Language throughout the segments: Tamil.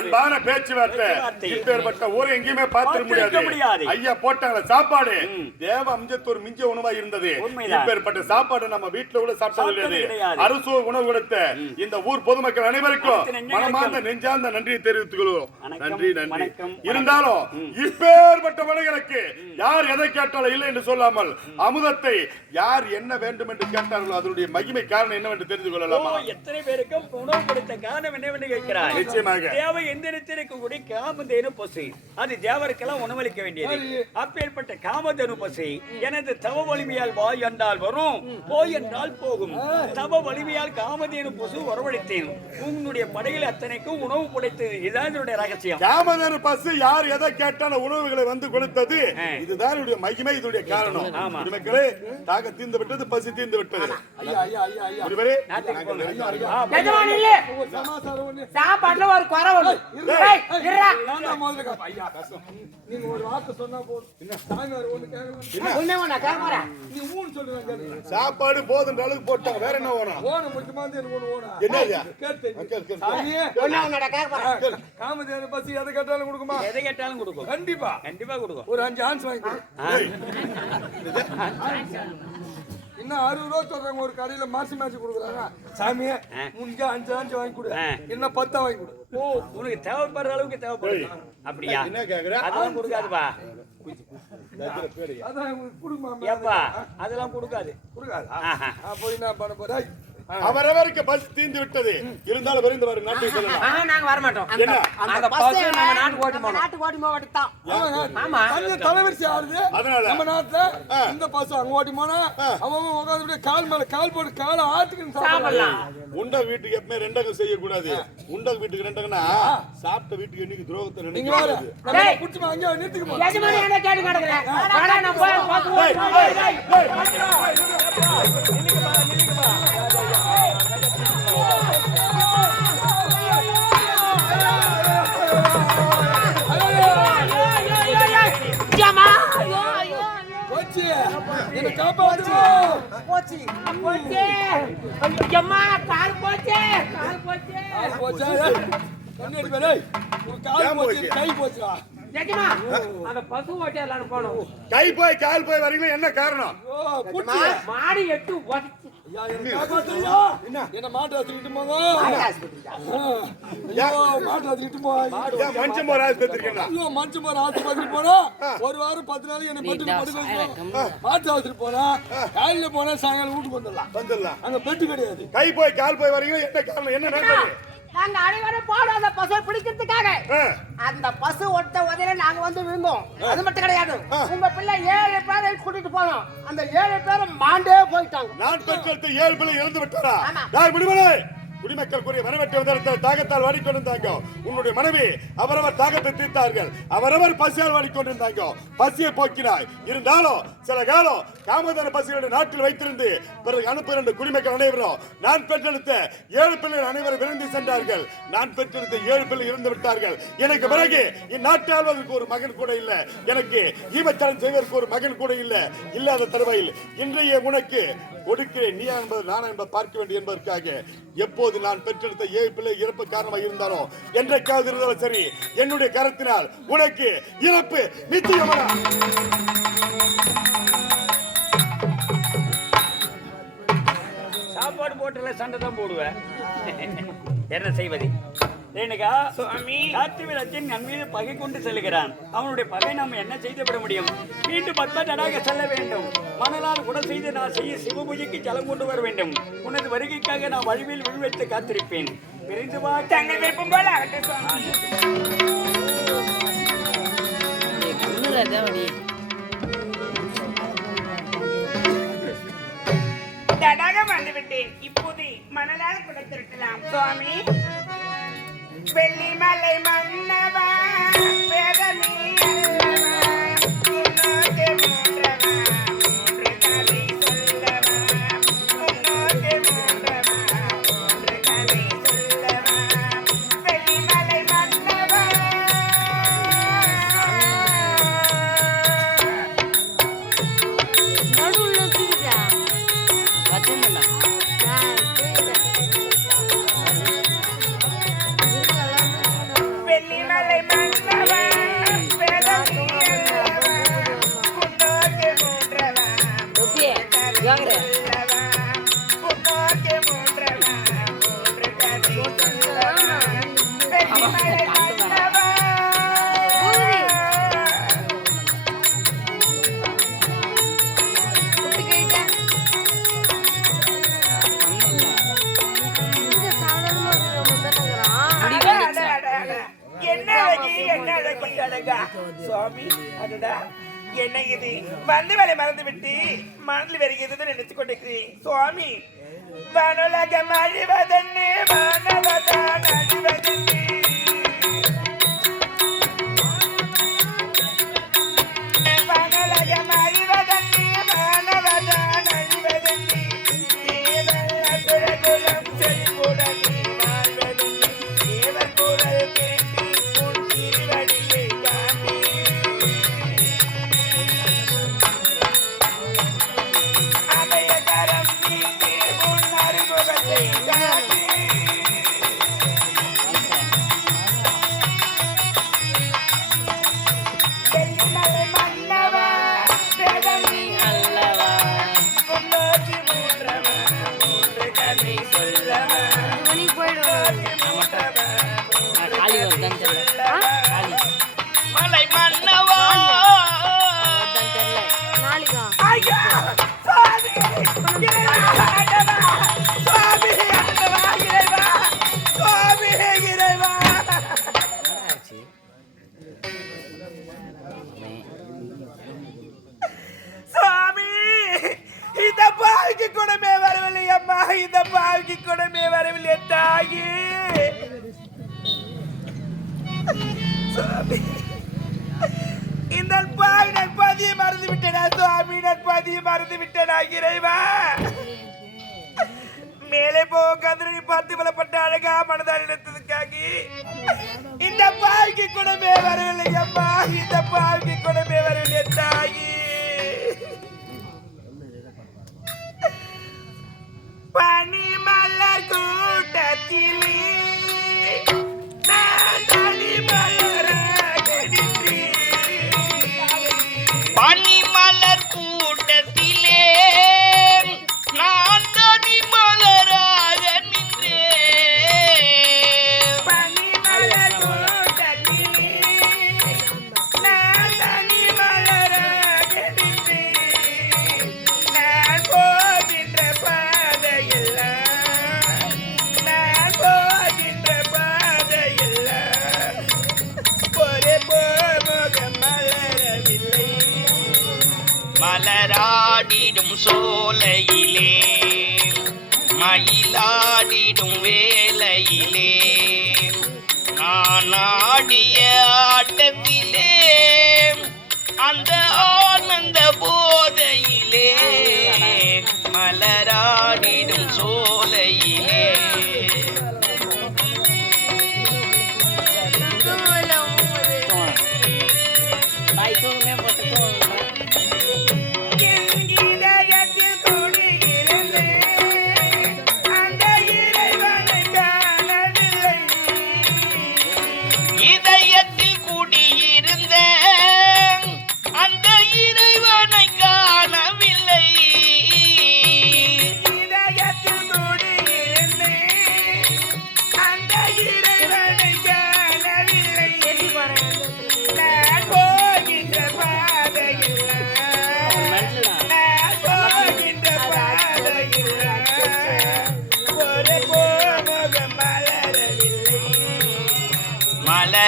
அன்பான பேச்சுவார்த்தை. இப்பேற்பட்ட ஊரை எங்கேயுமே பார்த்திருக்க முடியாது. ஐயா போட்டாங்க சாப்பாடு. தேவ அம்ஜத்தூர் மிஞ்ச உணவா இருந்தது. இப்பேற்பட்ட சாப்பாடு நம்ம வீட்டுல கூட சாப்பிட்டது கிடையாது. அரசு உணவு கொடுத்த இந்த ஊர் பொதுமக்கள் அனைவருக்கும் மனமார்ந்த நெஞ்சார்ந்த நன்றியை தெரிவித்துக் கொள்வோம் நன்றி நன்றி. இருந்தாலும் இப்பேற்பட்ட மனிதர்களுக்கு யார் எதை கேட்டாலும் இல்லை என்று சொல்லாமல் அமுதத்தை யார் என்ன வேண்டும் என்று கேட்டார்களோ அதனுடைய மகிமை காரணம் என்னவென்று தெரிந்து கொள்ளலாமா? எத்தனை பேருக்கு உணவு கொடுத்த காரணம் என்னவென்று கேட்கிறார் நிச்சயமாக. தேவை எந்திரத்திற்கு கூட காமதேனு பசு. அது தேவருக்கெல்லாம் உணவளிக்க வேண்டியது. அப்பேற்பட்ட காமதேனு பசு. எனது தவ வலிமையால் வா என்றால் வரும். போய் என்றால் போகும். தவ வலிமையால் காமதேனு பசு வரவழைத்தேன். உன்னுடைய படையில் அத்தனைக்கும் உணவு படைத்தது இதுதான் என்னுடைய ரகசியம். காமதேனு பசு யார் எதை கேட்டாலும் உணவுகளை வந்து கொடுத்தது. இதுதான் இதனுடைய மகிமை இதனுடைய காரணம். ஆமா. குடிமக்களே தாக தீர்ந்து விட்டது பசி தீர்ந்து விட்டது. சாப்பாட்டுல ஒரு குறை நீங்க ஒரு வார்த்தை சொன்னா போதும். கேட்கணும் உன்னை ஒண்ணா கேட்க நீ ஊன்னு சொல்லுவேன் சாப்பாடு போதுன்ற அளவுக்கு போட்டாங்க. வேற என்ன ஓன? முக்கியமா இருந்து எனக்கு ஒண்ணு ஓனா? என்ன? கேட்டு பஸ் எதை கேட்டாலும் கொடுக்குமா? எதை கேட்டாலும் கொடுக்கும். கண்டிப்பா. கண்டிப்பா கொடுக்கும். ஒரு அஞ்சு ஆன்ஸ் வாங்கி இன்னும் அறுபது ரூபா சொல்றாங்க ஒரு கடையில மாசி மாசி கொடுக்குறாங்க. சாமியே முன்க அஞ்சு ஆன்ஸ் வாங்கி கொடு. இன்னும் பத்தா வாங்கி கொடு. ஓ உனக்கு தேவைப்படுற அளவுக்கு தேவைப்படுது அப்படியா? என்ன கேக்குற? அதெல்லாம் கொடுக்காதுப்பா. அதான் கொடுக்குமா ஏப்பா அதெல்லாம் கொடுக்காது. கொடுக்காது. ஆஹா. போய் என்ன பண்ண போறேன் அவரவருக்கு பசி தீர்ந்து விட்டது. இருந்தாலும் விரைந்து வரும் நாட்டுக்கு சொல்லலாம். நாங்க வர மாட்டோம் என்ன? அந்த பஸ் நம்ம நாட்டுக்கு ஓட்டி போனோம் நாட்டுக்கு ஓட்டி போக வேண்டியதுதான். ஆமா. தண்ணி தலைவரிசை ஆடுது அதனால? நம்ம நாட்டுல இந்த பஸ் அங்க போனா அவன் கால் மேல கால் போட்டு காலை ஆட்டுக்குன்னு சாப்பிடலாம் சாப்பிடலாம். உண்ட வீட்டுக்கு எப்பவுமே ரெண்டகம் செய்யக்கூடாது. உண்ட வீட்டுக்கு ரெண்டகம்னா சாப்பிட்ட வீட்டுக்கு என்னைக்கு துரோகத்தை நினைக்க நம்ம டேய். புடிச்சு அங்கே நிறுத்துக்கு போறோம் எஜமானி என்ன கேட்டு கிடக்குறேன் வாடா நான் போய் பஸ் ஓட்டி போறேன். ஏம்மா? கை போச்சுடா நிஜமா? அந்த பசு ஓட்டியெல்லாம் போனோம். கை போய் கால் போய் வரீங்களா? என்ன காரணம்? மாடி எட்டு என்ன காப்பாத்துறியா? என்ன? மாட்டு வச்சுக்கிட்டு போங்க. ஐயோ மாட்டு வச்சுக்கிட்டு போங்க மனுஷன் போற ஆஸ்பத்திரிக்கா ஐயோ மனுஷன் போற பார்த்துட்டு போனா ஒரு வாரம் பத்து நாள் என்ன பட்டு படுக்க வச்சிருவாங்க. மாட்டு வச்சுட்டு போனா காலையில போனா சாயங்காலம் வீட்டுக்கு வந்துடலாம். வந்துடலாம். அங்க பெட்டு கிடையாது. கை போய் கால் போய் வரீங்களா? என்ன காரணம்? என்ன நடந்தது? நாங்க அனைவரும் போனோம் அந்த பசுவை பிடிக்கிறதுக்காக. அந்த பசு ஒட்ட உதவியில நாங்க வந்து விழுந்தோம். அது மட்டும் கிடையாது. உங்க பிள்ளை ஏழு பேரை கூட்டிட்டு போனோம். அந்த ஏழு பேரும் மாண்டே போயிட்டாங்க. நான் பெற்றெடுத்த ஏழு பிள்ளை இறந்து விட்டாரா. யார் விடுமலை குடிமக்கள் கூறிய மனவெட்ட தாகத்தால் வாடிக்கொண்டிருந்தாங்க. உன்னுடைய மனைவி அவரவர் தாகத்தை தீர்த்தார்கள். அவரவர் பசியால் வாடிக்கொண்டிருந்தாங்க. பசியை போக்கினாய். இருந்தாலும் சில காலம் காமதான பசிகளுடைய நாட்டில் வைத்திருந்து பிறகு அனுப்புகின்ற குடிமக்கள் அனைவரும். நான் பெற்றெடுத்த ஏழு பிள்ளைகள் அனைவரும் விரைந்து சென்றார்கள். நான் பெற்றெடுத்த ஏழு பிள்ளை இறந்து விட்டார்கள். எனக்கு பிறகு இந்நாட்டு ஆள்வதற்கு ஒரு மகன் கூட இல்ல. எனக்கு ஈமச்சாரம் செய்வதற்கு ஒரு மகன் கூட இல்ல. இல்லாத தருவையில் இன்றைய உனக்கு கொடுக்கிறேன். நீ என்பது நான் என்பதை பார்க்க வேண்டும் என்பதற்காக எப்போது நான் பெற்றெடுத்த ஏ பிள்ளை இறப்பு காரணமாக இருந்தாலும் என்றைக்காவது இருந்தாலும் சரி என்னுடைய கரத்தினால் உனக்கு இறப்பு நிச்சயமான சாப்பாடு போட்டுல சண்டை தான் போடுவேன் என்ன செய்வது? ரேணுகா சுவாமி காற்றுவிரத்தின் நன் மீது பகை கொண்டு செல்கிறான். அவனுடைய பகை நாம் என்ன செய்து விட முடியும்? மீண்டும் பத்மநாடாக செல்ல வேண்டும். மணலால் கூட செய்து நான் செய்ய சிவபூஜைக்கு ஜலம் கொண்டு வர வேண்டும். உனது வருகைக்காக நான் வழிவில் விழுவைத்து காத்திருப்பேன். விரைந்து வா தங்கள் விருப்பம் போல. தடாகம் வந்துவிட்டேன். இப்போது மணலால் குடைத்திருக்கலாம் சுவாமி. வெள்ளிமலை மன்னவன் என்ன அழகி அழகா? சுவாமி அடடா. என்ன இது? வந்து வேலை மறந்து விட்டு மனதில் வருகிறது நினைத்துக் கொண்டிருக்கிறேன் சுவாமி வனுலகம் அழிவதன்னு வானவதான் அழிவதன்னு அறிமுகத்தை இந்த கூடமே வரவில்லை தாயி இந்த பாய் நட்பாதியை மறந்து விட்டேனா? சுவாமி நட்பாதியை மறந்து விட்டேனா இறைவா? மேலே போக கதிரடி பார்த்து விளப்பட்ட அழகா மனதால் எடுத்ததுக்காக இந்த பாய்க்கு கூடமே வரவில்லை அம்மா. இந்த பாய்க்கு கூடமே வரவில்லை தாயி கூட்டத்திலே நான் சோலையிலே மயிலாடிடும் வேலையிலே நானாடிய ஆட்டத்திலே அந்த ஆனந்த போதையிலே மலராடிடும் சோலையிலே. பாய் தூங்கமே போட்டு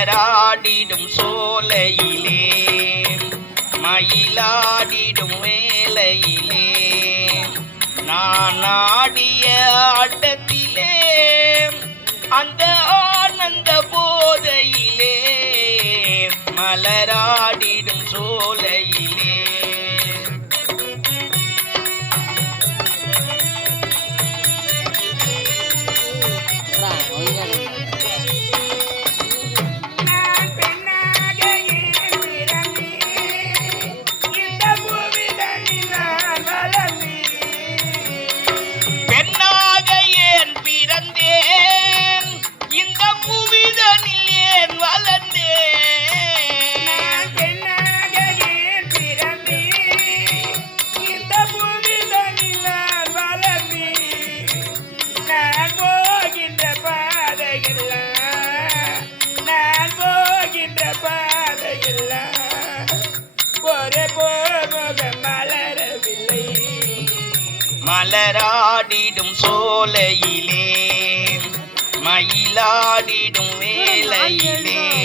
மலராடிடும் சோலையிலே மயிலாடிடும் வேலையிலே. நான் ஆடிய ஆட்டத்திலே அந்த ஆனந்த போதையிலே மலராடிடும் சோலையிலே. பாதையெல்லாம் நான் போகின்ற பாதையெல்லாம் ஒரு போமுகம் மலரவில்லை. மலராடிடும் சோலையிலே. மயிலாடிடும் வேலையிலே.